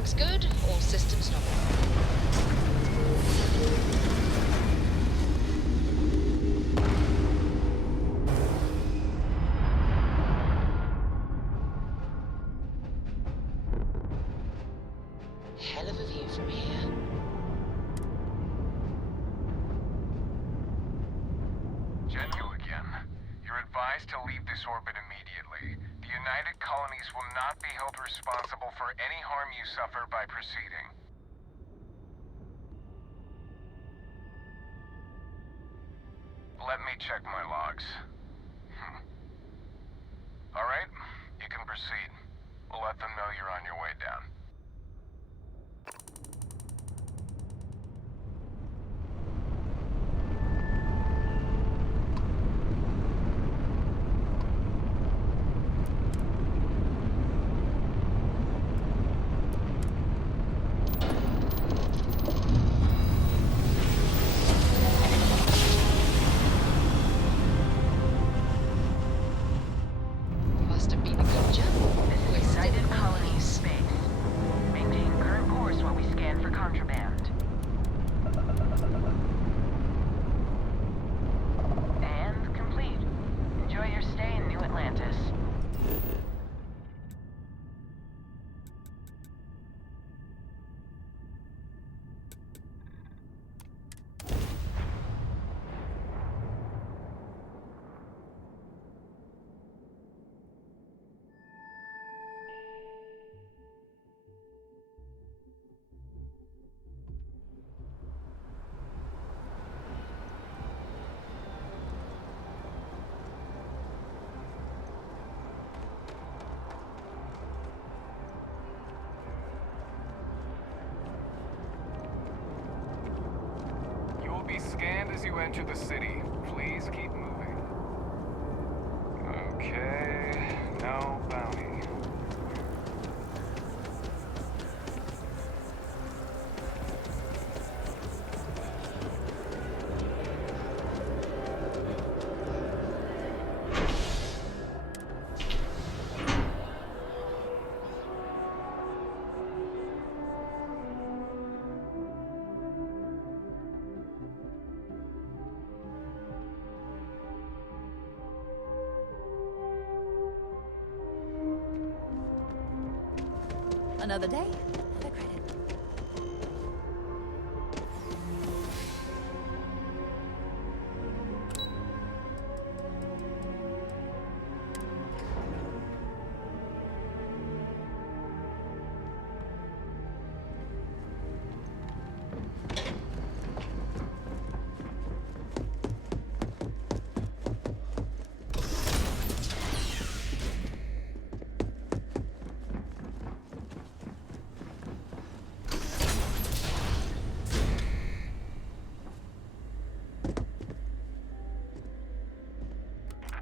Looks good. All systems normal. Hell of a view from here. Genku again. You're advised to leave this orbit immediately. The United Colonies will not be held responsible for any harm you suffer by proceeding. Let me check my logs. All right, you can proceed. We'll let them know you're on your way down. Must have been a good jump. This is United Colonies space. Maintain current course while we scan for contraband. And complete. Enjoy your stay in New Atlantis. You will be scanned as you enter the city. Please keep moving. Okay, no bounty. Another day, another credit.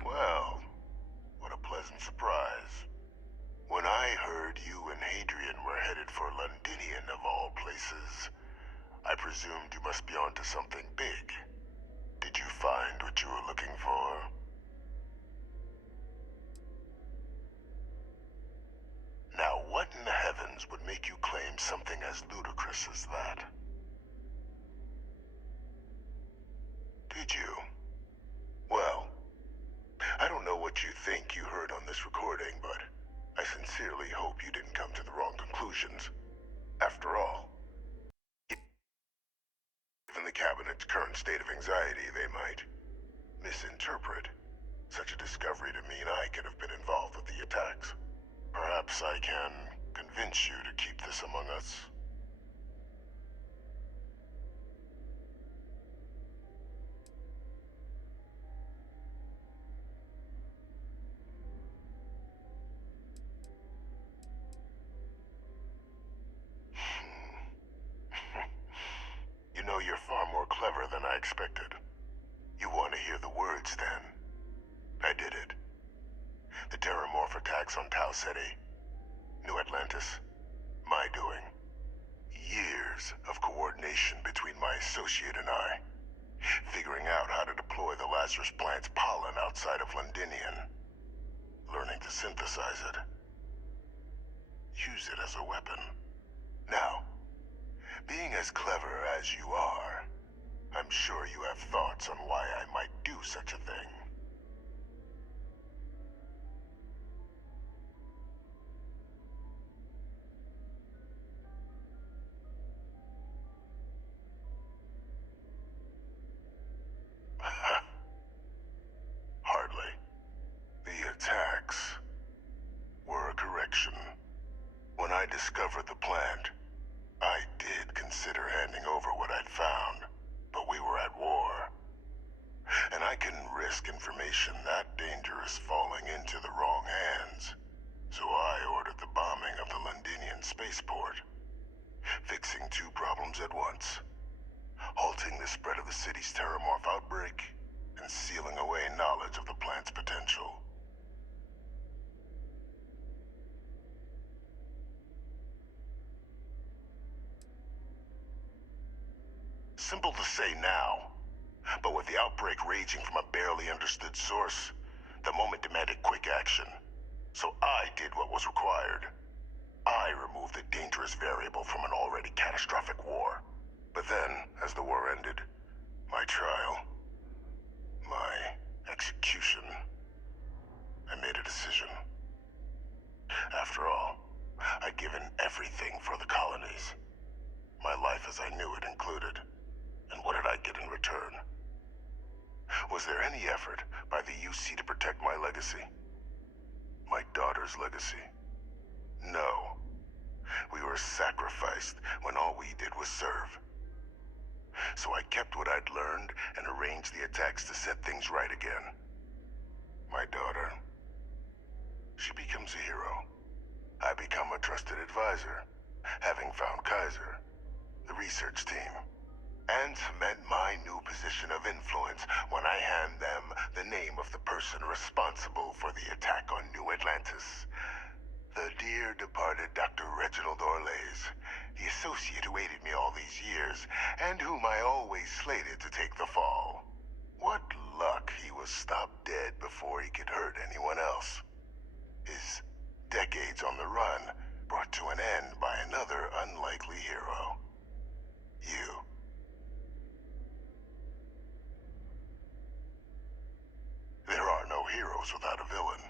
Well, what a pleasant surprise. When I heard you and Hadrian were headed for Londinian of all places, I presumed you must be onto something big. Did you find what you were looking for? Now, what in the heavens would make you claim something as ludicrous as that? Did you? Well, I don't know what you think you heard on this recording, but I sincerely hope you didn't come to the wrong conclusions. After all, given the Cabinet's current state of anxiety, they might misinterpret such a discovery to mean I could have been involved with the attacks. Perhaps I can convince you to keep this among us. You know, you're far more clever than I expected. You want to hear the words, then? I did it. The Terramorph attacks on Tau Ceti. New Atlantis. My doing. Years of coordination between my associate and I. Figuring out how to deploy the Lazarus plant's pollen outside of Londinian. Learning to synthesize it. Use it as a weapon. objectives at once. Halting the spread of the city's terramorph outbreak, and sealing away knowledge of the plant's potential. Simple to say now, but with the outbreak raging from a barely understood source, the moment demanded quick action. So I did what was required. I removed the dangerous variable from an already catastrophic war. But then, as the war ended, my trial, my execution, I made a decision. After all, I'd given everything for the colonies. My life as I knew it included. And what did I get in return? Was there any effort by the UC to protect my legacy? My daughter's legacy? No. We were sacrificed when all we did was serve. So I kept what I'd learned and arranged the attacks to set things right again. My daughter, she becomes a hero. I become a trusted advisor, having found Kaiser, the research team, and cement my new position of influence when I hand them the name of the person responsible for the attack on New Atlantis. The dear departed Dr. Reginald Orlays, the associate who aided me all these years, and whom I always slated to take the fall. What luck he was stopped dead before he could hurt anyone else. His decades on the run brought to an end by another unlikely hero. You. There are no heroes without a villain.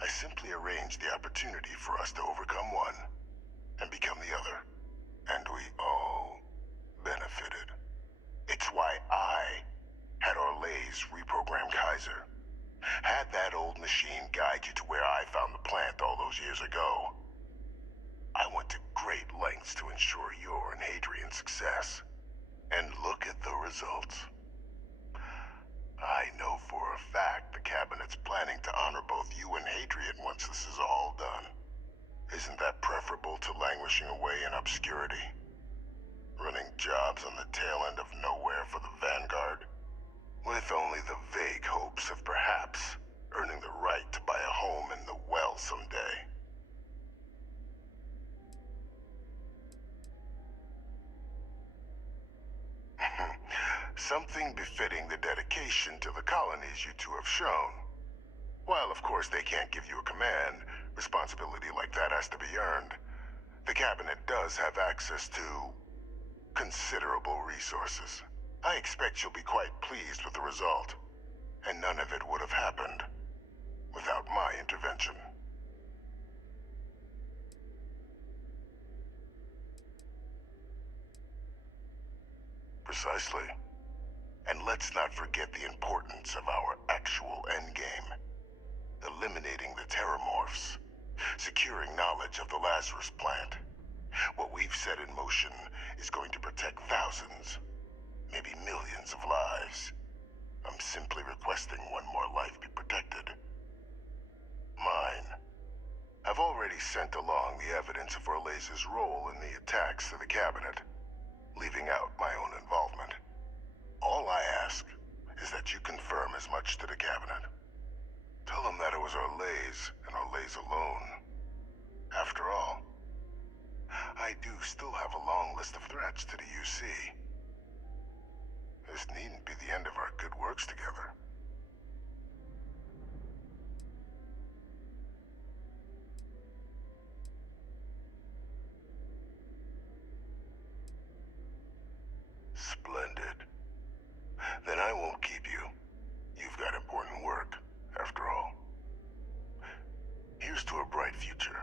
I simply arranged the opportunity for us to overcome one and become the other. And we all benefited. It's why I had Orlays reprogram Kaiser. Had that old machine guide you to where I found the plant all those years ago. I went to great lengths to ensure your and Hadrian's success. And look at the results. I know for a fact the Cabinet's planning to honor both you and Hadrian once this is all done. Isn't that preferable to languishing away in obscurity? Running jobs on the tail end of nowhere for the Vanguard? With only the vague hopes of perhaps earning the right to buy a home in the well someday. Something befitting the dedication to the colonies you two have shown. While of course they can't give you a command, responsibility like that has to be earned. The Cabinet does have access to considerable resources. I expect you'll be quite pleased with the result. And none of it would have happened without my intervention. Precisely. And let's not forget the importance of our actual endgame. Eliminating the terramorphs. Securing knowledge of the Lazarus plant. What we've set in motion is going to protect thousands, maybe millions of lives. I'm simply requesting one more life be protected. Mine. I've already sent along the evidence of Orlays' role in the attacks to the Cabinet, leaving out my own involvement. All I ask is that you confirm as much to the Cabinet. Tell them that it was Orlays and Orlays alone. After all, I do still have a long list of threats to the UC. This needn't be the end of our good works together. Splendid. Then I won't keep you. You've got important work, after all. Here's to a bright future.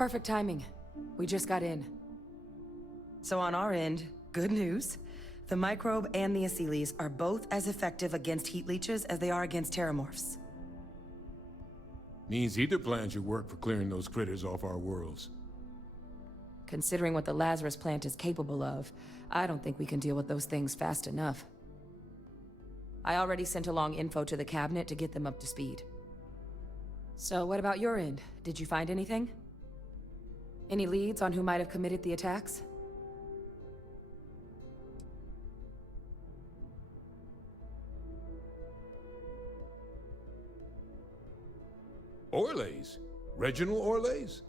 Perfect timing. We just got in. So on our end, good news. The microbe and the Asylees are both as effective against heat leeches as they are against terramorphs. Means either plan should work for clearing those critters off our worlds. Considering what the Lazarus plant is capable of, I don't think we can deal with those things fast enough. I already sent along info to the cabinet to get them up to speed. So what about your end? Did you find anything? Any leads on who might have committed the attacks? Orlays? Reginald Orlays?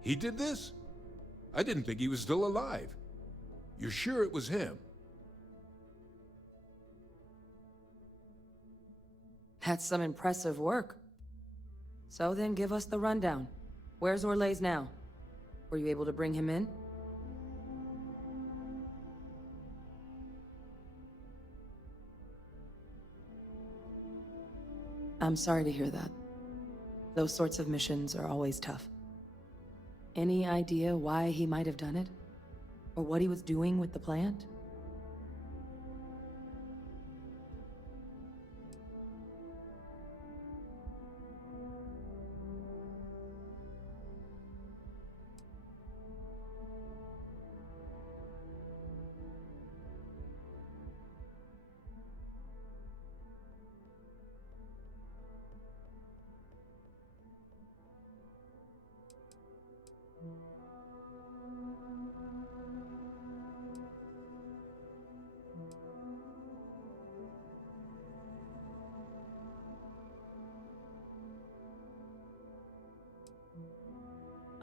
He did this? I didn't think he was still alive. You're sure it was him? That's some impressive work. So then give us the rundown. Where's Orlays now? Were you able to bring him in? I'm sorry to hear that. Those sorts of missions are always tough. Any idea why he might have done it? Or what he was doing with the plant?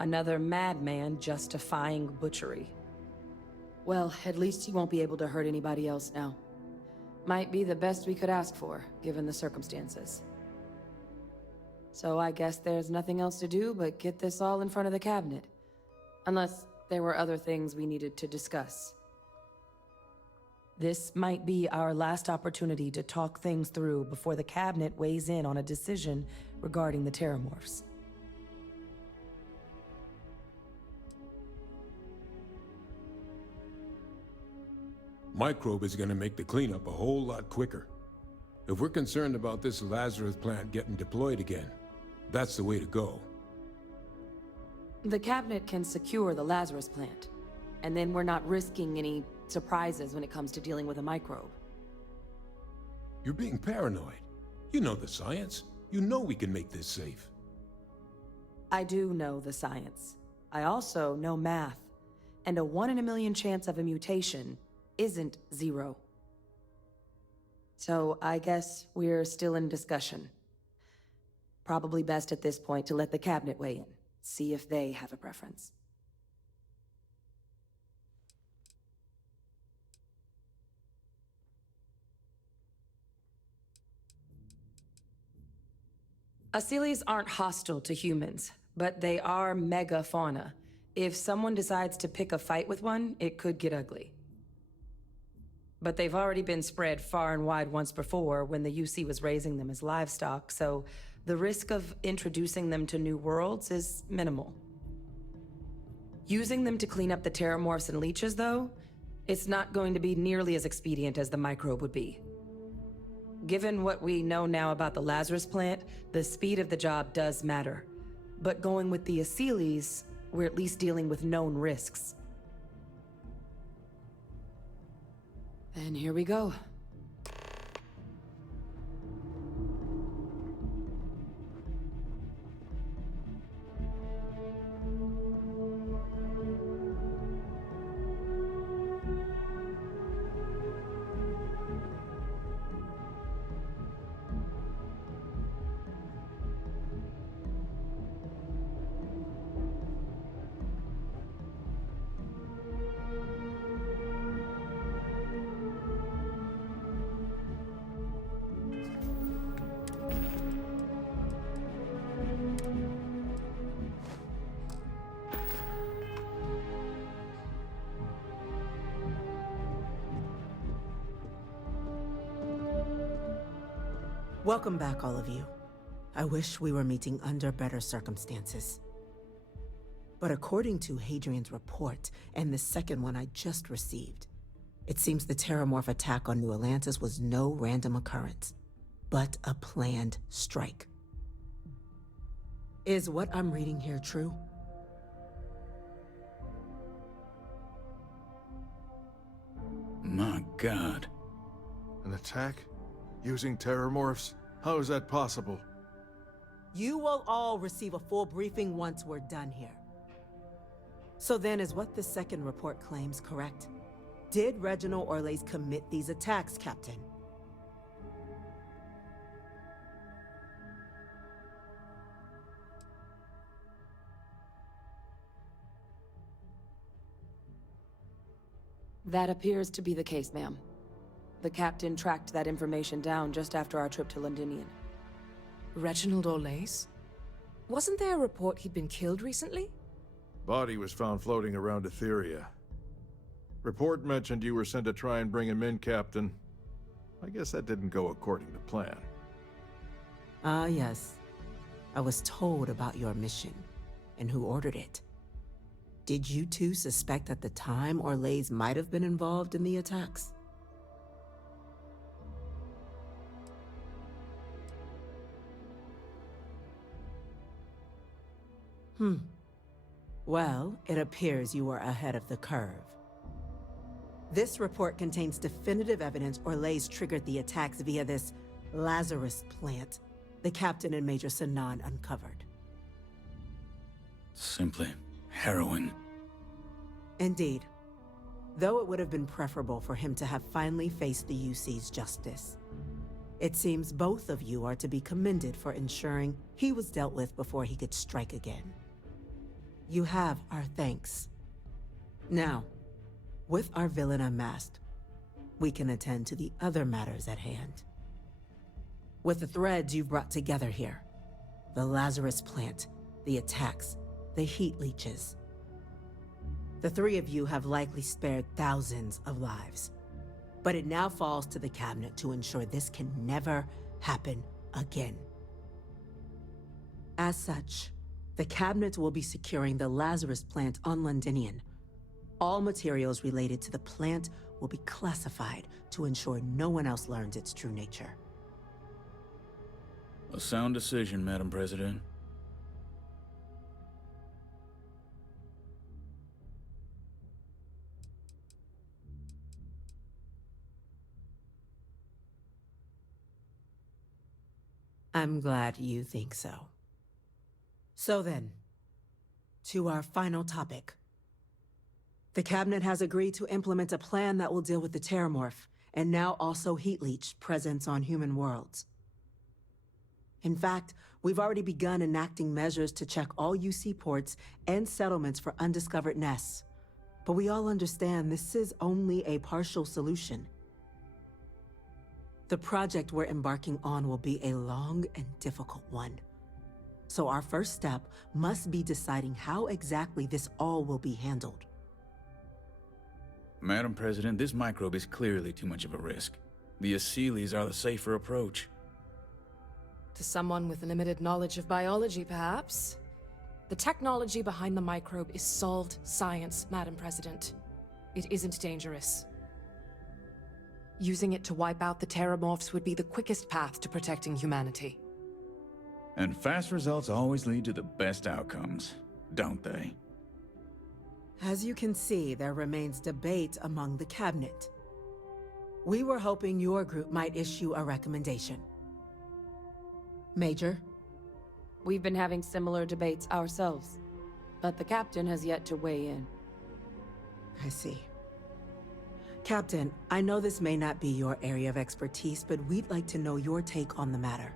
Another madman justifying butchery. Well, at least he won't be able to hurt anybody else now. Might be the best we could ask for, given the circumstances. So I guess there's nothing else to do but get this all in front of the cabinet. Unless there were other things we needed to discuss. This might be our last opportunity to talk things through before the cabinet weighs in on a decision regarding the terramorphs. Microbe is gonna make the cleanup a whole lot quicker. If we're concerned about this Lazarus plant getting deployed again, that's the way to go. The cabinet can secure the Lazarus plant, and then we're not risking any surprises when it comes to dealing with a microbe. You're being paranoid. You know the science. You know we can make this safe. I do know the science. I also know math, and a 1 in a million chance of a mutation isn't 0. So I guess we're still in discussion. Probably best at this point to let the cabinet weigh in, see if they have a preference. Asylees aren't hostile to humans, but they are megafauna. If someone decides to pick a fight with one, it could get ugly. But they've already been spread far and wide once before when the UC was raising them as livestock, so the risk of introducing them to new worlds is minimal. Using them to clean up the terramorphs and leeches, though, it's not going to be nearly as expedient as the microbe would be. Given what we know now about the Lazarus plant, the speed of the job does matter. But going with the Asylees, we're at least dealing with known risks. And here we go. Welcome back, all of you. I wish we were meeting under better circumstances. But according to Hadrian's report, and the second one I just received, it seems the Terramorph attack on New Atlantis was no random occurrence, but a planned strike. Is what I'm reading here true? My God. An attack? Using terramorphs? How is that possible? You will all receive a full briefing once we're done here. So then, is what the second report claims correct? Did Reginald Orlais commit these attacks, Captain? That appears to be the case, ma'am. The captain tracked that information down just after our trip to Londinian. Reginald Orlais? Wasn't there a report he'd been killed recently? Body was found floating around Etheria. Report mentioned you were sent to try and bring him in, Captain. I guess that didn't go according to plan. Ah, yes. I was told about your mission, and who ordered it. Did you two suspect at the time Orlais might have been involved in the attacks? Well, it appears you were ahead of the curve. This report contains definitive evidence Orlais triggered the attacks via this Lazarus plant the Captain and Major Sanan uncovered. Simply heroin. Indeed. Though it would have been preferable for him to have finally faced the UC's justice. It seems both of you are to be commended for ensuring he was dealt with before he could strike again. You have our thanks. Now, with our villain unmasked, we can attend to the other matters at hand. With the threads you've brought together here, the Lazarus plant, the attacks, the heat leeches, the three of you have likely spared thousands of lives. But it now falls to the Cabinet to ensure this can never happen again. As such, the Cabinet will be securing the Lazarus plant on Londinian. All materials related to the plant will be classified to ensure no one else learns its true nature. A sound decision, Madam President. I'm glad you think so. So then, to our final topic. The Cabinet has agreed to implement a plan that will deal with the Terramorph, and now also Heat Leech presence on human worlds. In fact, we've already begun enacting measures to check all UC ports and settlements for undiscovered nests. But we all understand this is only a partial solution. The project we're embarking on will be a long and difficult one. So our first step must be deciding how exactly this all will be handled. Madam President, this microbe is clearly too much of a risk. The Aseles are the safer approach. To someone with limited knowledge of biology, perhaps? The technology behind the microbe is solved science, Madam President. It isn't dangerous. Using it to wipe out the Terramorphs would be the quickest path to protecting humanity. And fast results always lead to the best outcomes, don't they? As you can see, there remains debate among the Cabinet. We were hoping your group might issue a recommendation. Major? We've been having similar debates ourselves, but the Captain has yet to weigh in. I see. Captain, I know this may not be your area of expertise, but we'd like to know your take on the matter.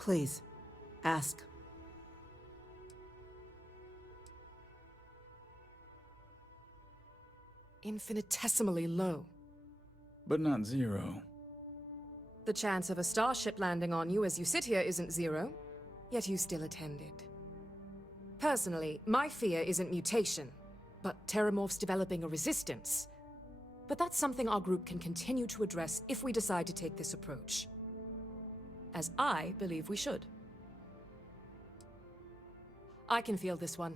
Please, ask. Infinitesimally low. But not zero. The the chance of a starship landing on you as you sit here isn't zero, yet you still attended. Personally, my fear isn't mutation, but Terramorphs developing a resistance. But that's something our group can continue to address if we decide to take this approach. As I believe we should. I can feel this one.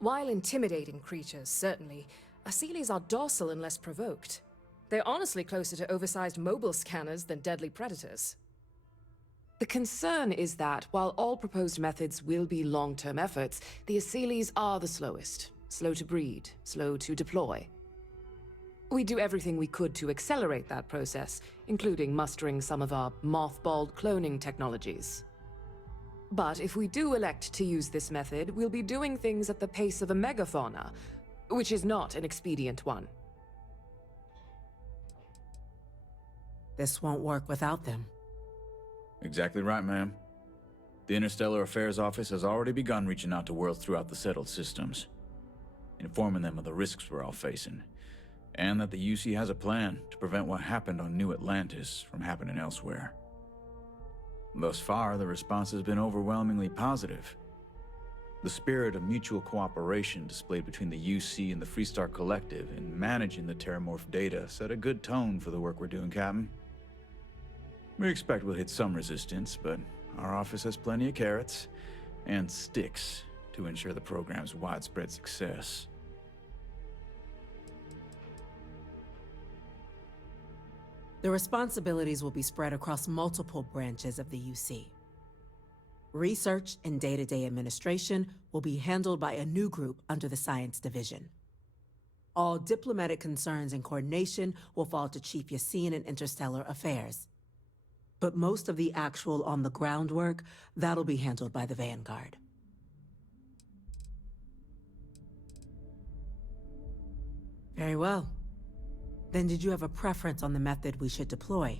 While intimidating creatures, certainly, Asylees are docile unless provoked. They're honestly closer to oversized mobile scanners than deadly predators. The concern is that, while all proposed methods will be long-term efforts, the Asylees are the slowest. Slow to breed, slow to deploy. We do everything we could to accelerate that process, including mustering some of our mothballed cloning technologies. But if we do elect to use this method, we'll be doing things at the pace of a megafauna, which is not an expedient one. This won't work without them. Exactly right, ma'am. The Interstellar Affairs Office has already begun reaching out to worlds throughout the settled systems, informing them of the risks we're all facing, and that the UC has a plan to prevent what happened on New Atlantis from happening elsewhere. Thus far, the response has been overwhelmingly positive. The spirit of mutual cooperation displayed between the UC and the Freestar Collective in managing the Terramorph data set a good tone for the work we're doing, Captain. We expect we'll hit some resistance, but our office has plenty of carrots and sticks to ensure the program's widespread success. The responsibilities will be spread across multiple branches of the UC. Research and day-to-day administration will be handled by a new group under the Science Division. All diplomatic concerns and coordination will fall to Chief Yassine and Interstellar Affairs. But most of the actual on-the-ground work, that'll be handled by the Vanguard. Very well. Then did you have a preference on the method we should deploy?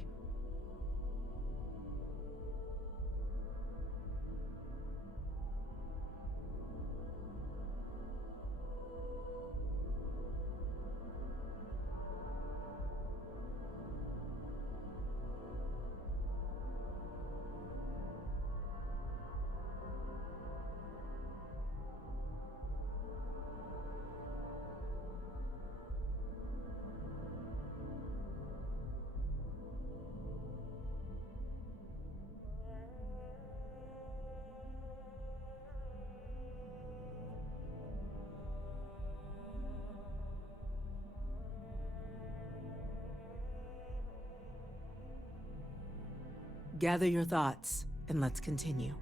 Gather your thoughts, and let's continue.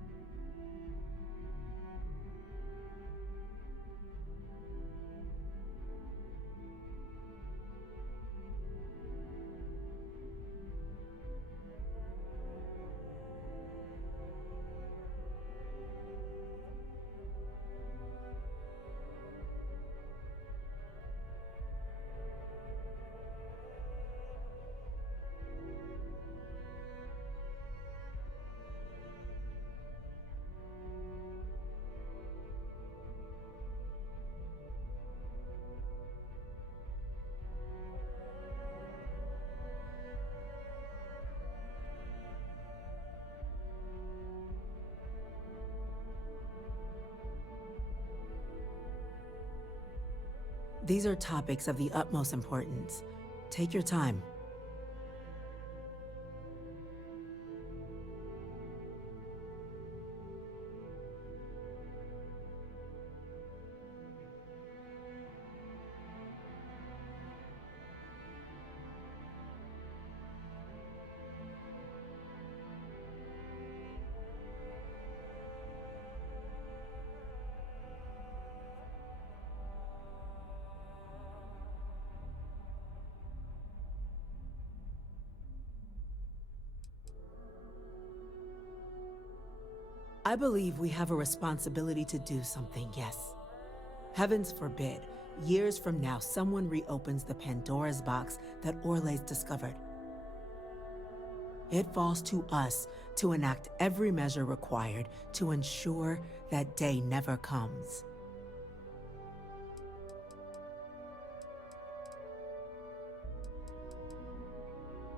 These are topics of the utmost importance. Take your time. I believe we have a responsibility to do something, yes. Heavens forbid, years from now, someone reopens the Pandora's box that Orlay's discovered. It falls to us to enact every measure required to ensure that day never comes.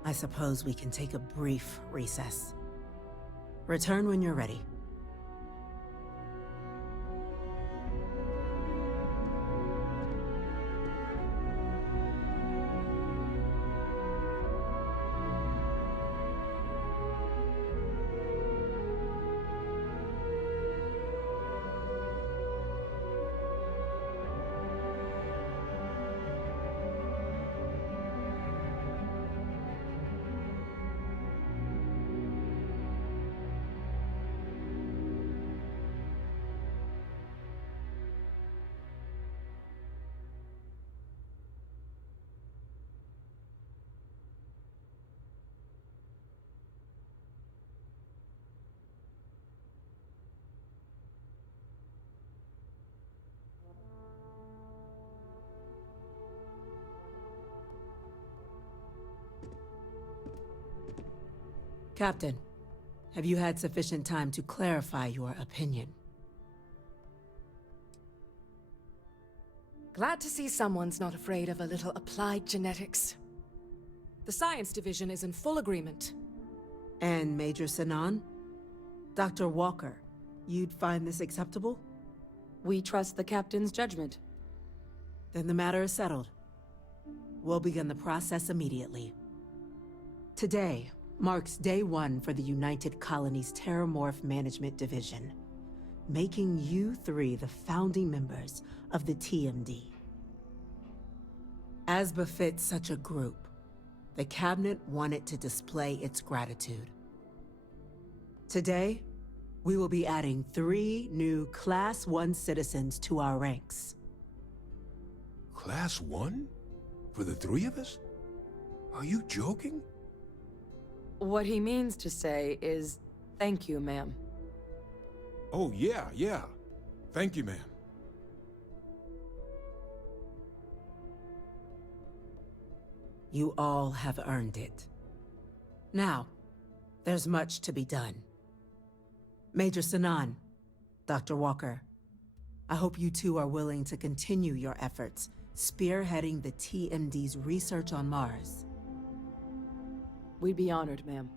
I suppose we can take a brief recess. Return when you're ready. Captain, have you had sufficient time to clarify your opinion? Glad to see someone's not afraid of a little applied genetics. The science division is in full agreement. And Major Sinan? Dr. Walker, you'd find this acceptable? We trust the captain's judgment. Then the matter is settled. We'll begin the process immediately. Today marks day one for the United Colonies Terramorph Management Division, making you three the founding members of the TMD. As befits such a group, the Cabinet wanted to display its gratitude. Today, we will be adding 3 new Class 1 citizens to our ranks. Class 1? For the 3 of us? Are you joking? What he means to say is, thank you, ma'am. Oh, yeah. Thank you, ma'am. You all have earned it. Now, there's much to be done. Major Sinan, Dr. Walker, I hope you two are willing to continue your efforts spearheading the TMD's research on Mars. We'd be honored, ma'am.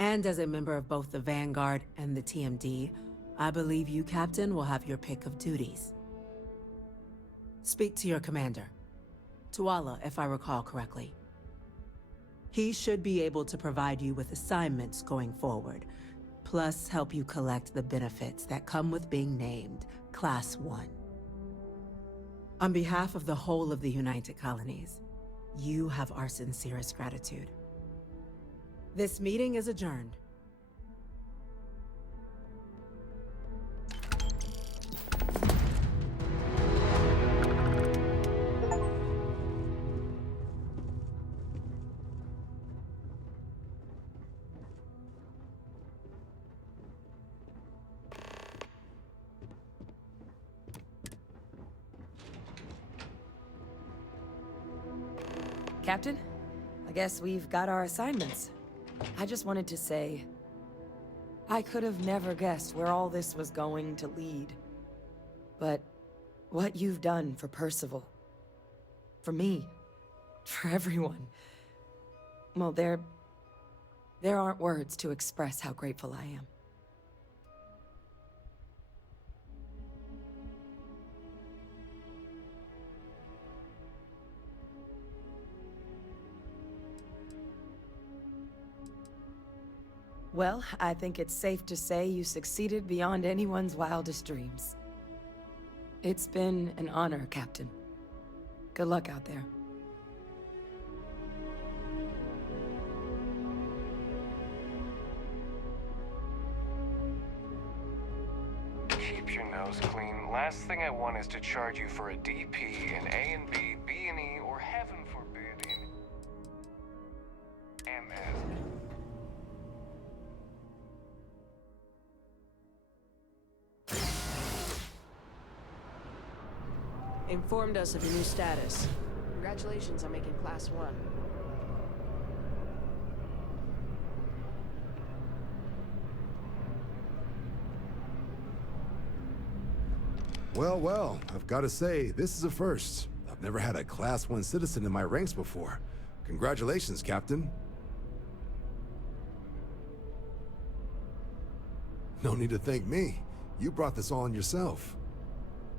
And as a member of both the Vanguard and the TMD, I believe you, Captain, will have your pick of duties. Speak to your commander, Tuala, if I recall correctly. He should be able to provide you with assignments going forward, plus help you collect the benefits that come with being named Class 1. On behalf of the whole of the United Colonies, you have our sincerest gratitude. This meeting is adjourned. Captain, I guess we've got our assignments. I just wanted to say, I could have never guessed where all this was going to lead. But what you've done for Percival, for me, for everyone, well, there aren't words to express how grateful I am. Well, I think it's safe to say you succeeded beyond anyone's wildest dreams. It's been an honor, Captain. Good luck out there. Keep your nose clean. Last thing I want is to charge you for a DP in A and B, B and E, or heaven forbid in MS. Informed us of your new status. Congratulations on making Class 1. Well, I've got to say, this is a first. I've never had a Class 1 citizen in my ranks before. Congratulations, Captain. No need to thank me. You brought this all on yourself.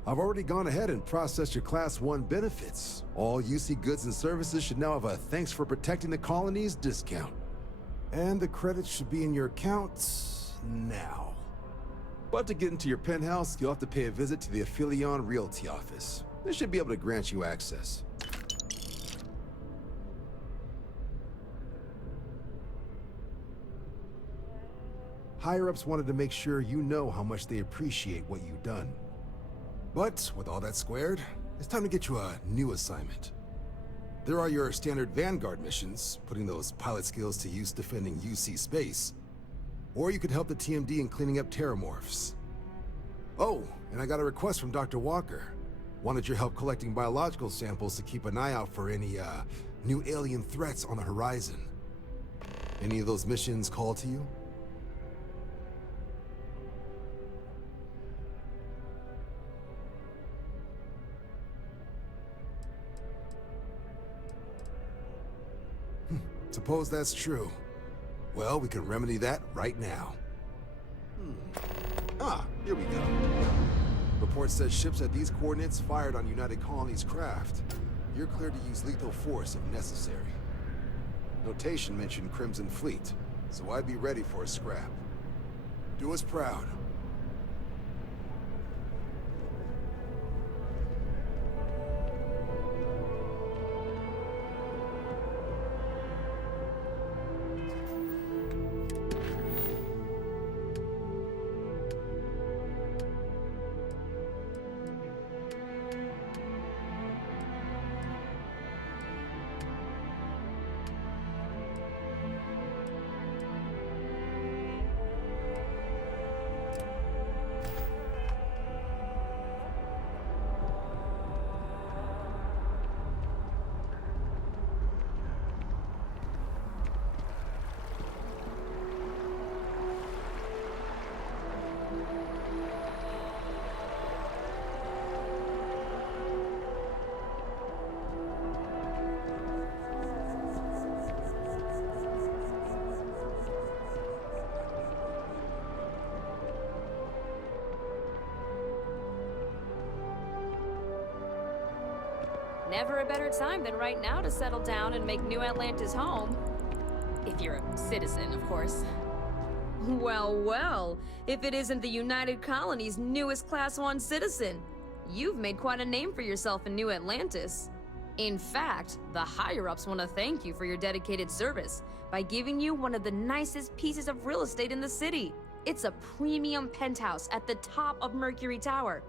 I've already gone ahead and processed your Class 1 benefits. All UC goods and services should now have a thanks for protecting the colonies discount. And the credits should be in your accounts now. But to get into your penthouse, you'll have to pay a visit to the Aphelion Realty office. They should be able to grant you access. Higher-ups wanted to make sure you know how much they appreciate what you've done. But with all that squared, it's time to get you a new assignment. There are your standard Vanguard missions, putting those pilot skills to use defending UC space. Or you could help the TMD in cleaning up terramorphs. Oh, and I got a request from Dr. Walker. Wanted your help collecting biological samples to keep an eye out for any, new alien threats on the horizon. Any of those missions call to you? Suppose that's true. Well, we can remedy that right now. Here we go. Report says ships at these coordinates fired on United Colonies craft. You're cleared to use lethal force if necessary. Notation mentioned Crimson Fleet, so I'd be ready for a scrap. Do us proud. Never a better time than right now to settle down and make New Atlantis home. If you're a citizen, of course. Well, well, if it isn't the United Colony's newest Class 1 citizen, you've made quite a name for yourself in New Atlantis. In fact, the higher-ups want to thank you for your dedicated service by giving you one of the nicest pieces of real estate in the city. It's a premium penthouse at the top of Mercury Tower.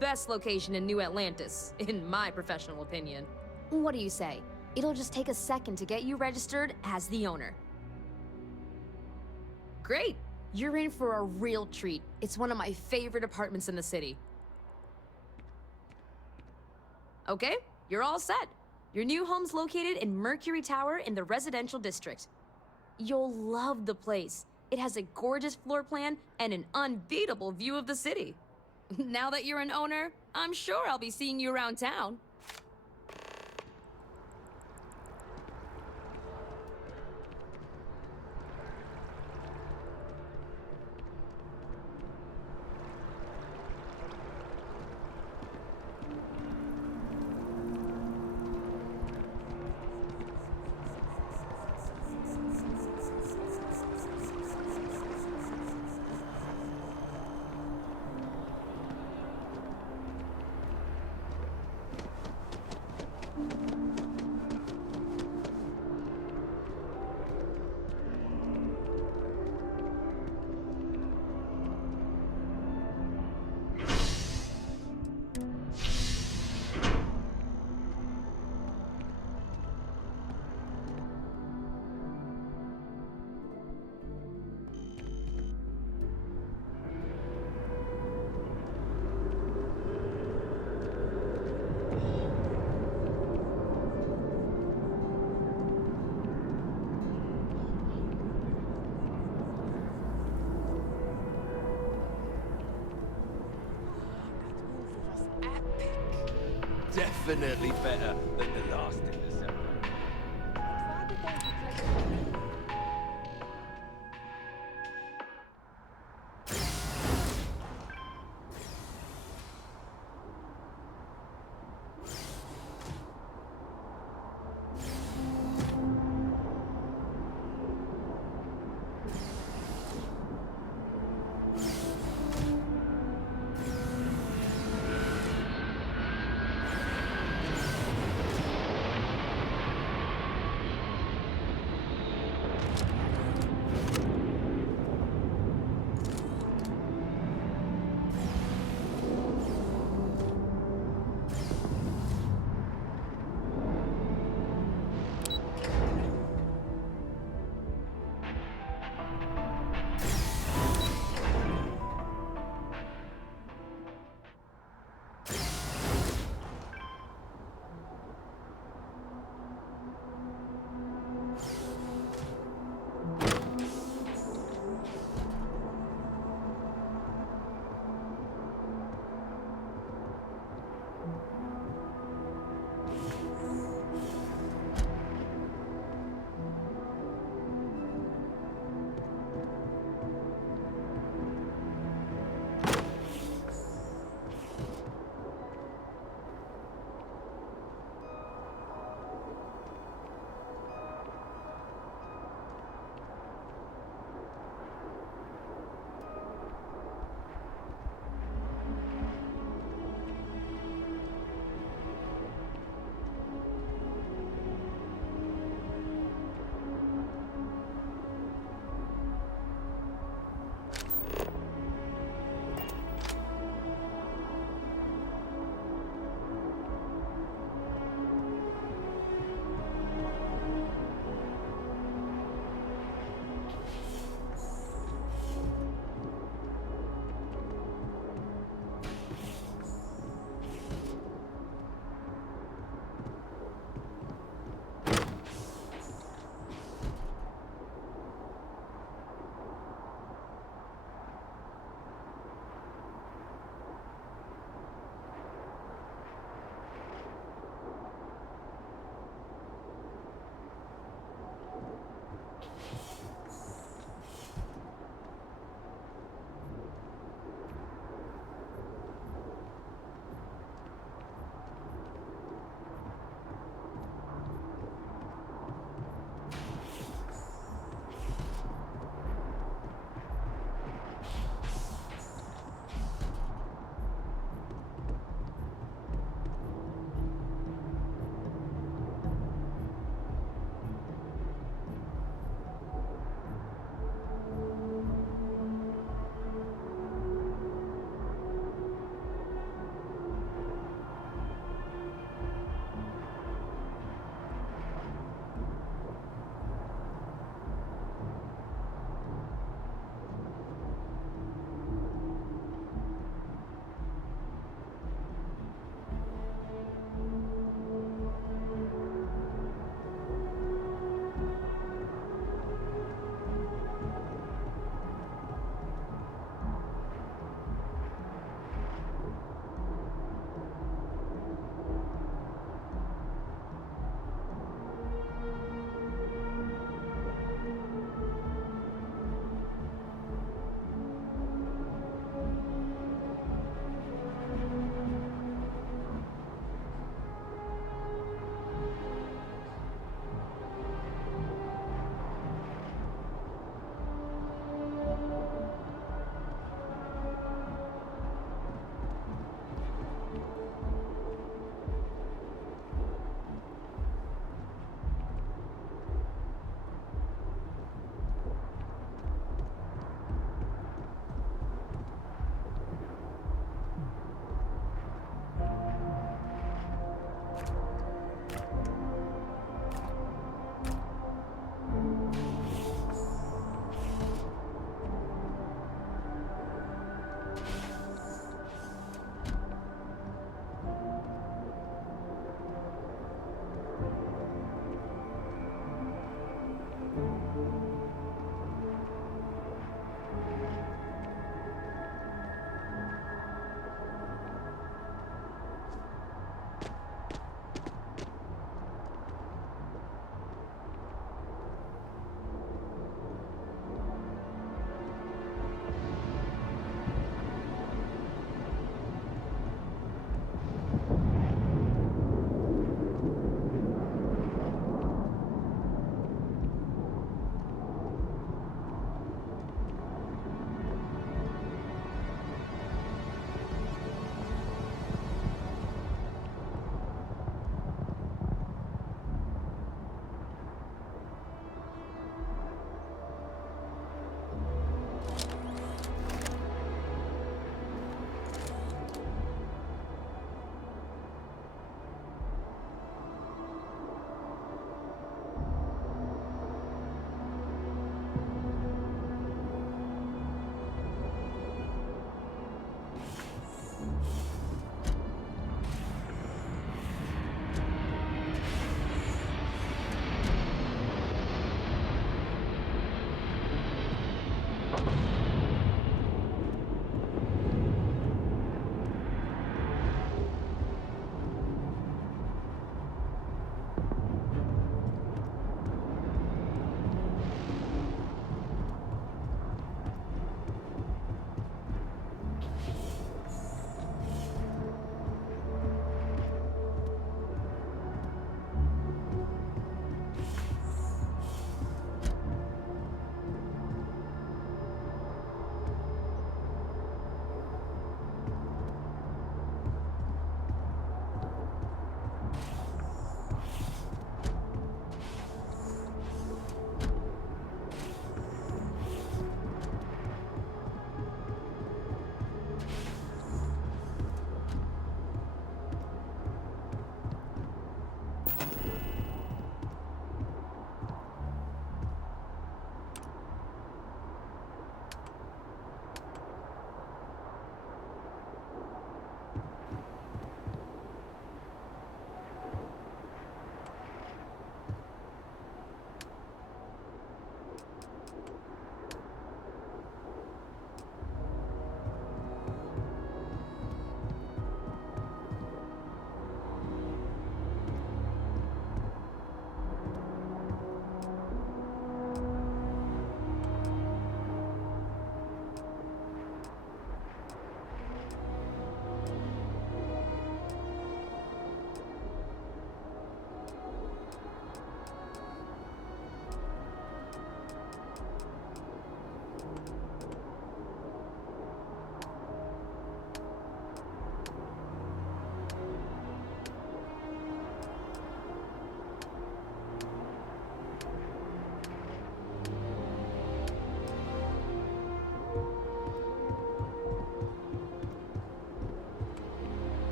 Best location in New Atlantis, in my professional opinion. What do you say? It'll just take a second to get you registered as the owner. Great! You're in for a real treat. It's one of my favorite apartments in the city. Okay, you're all set. Your new home's located in Mercury Tower in the residential district. You'll love the place. It has a gorgeous floor plan and an unbeatable view of the city. Now that you're an owner, I'm sure I'll be seeing you around town. Definitely better than the last in December.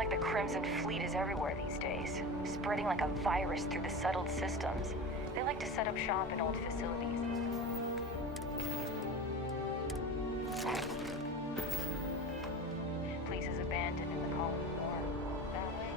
like the Crimson Fleet is everywhere these days, spreading like a virus through the settled systems. They like to set up shop in old facilities. Places abandoned in the colony war. That way,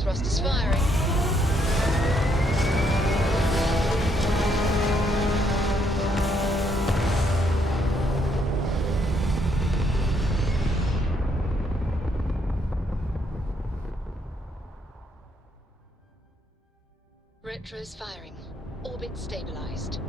Thrusters firing. Retros firing. Orbit stabilized.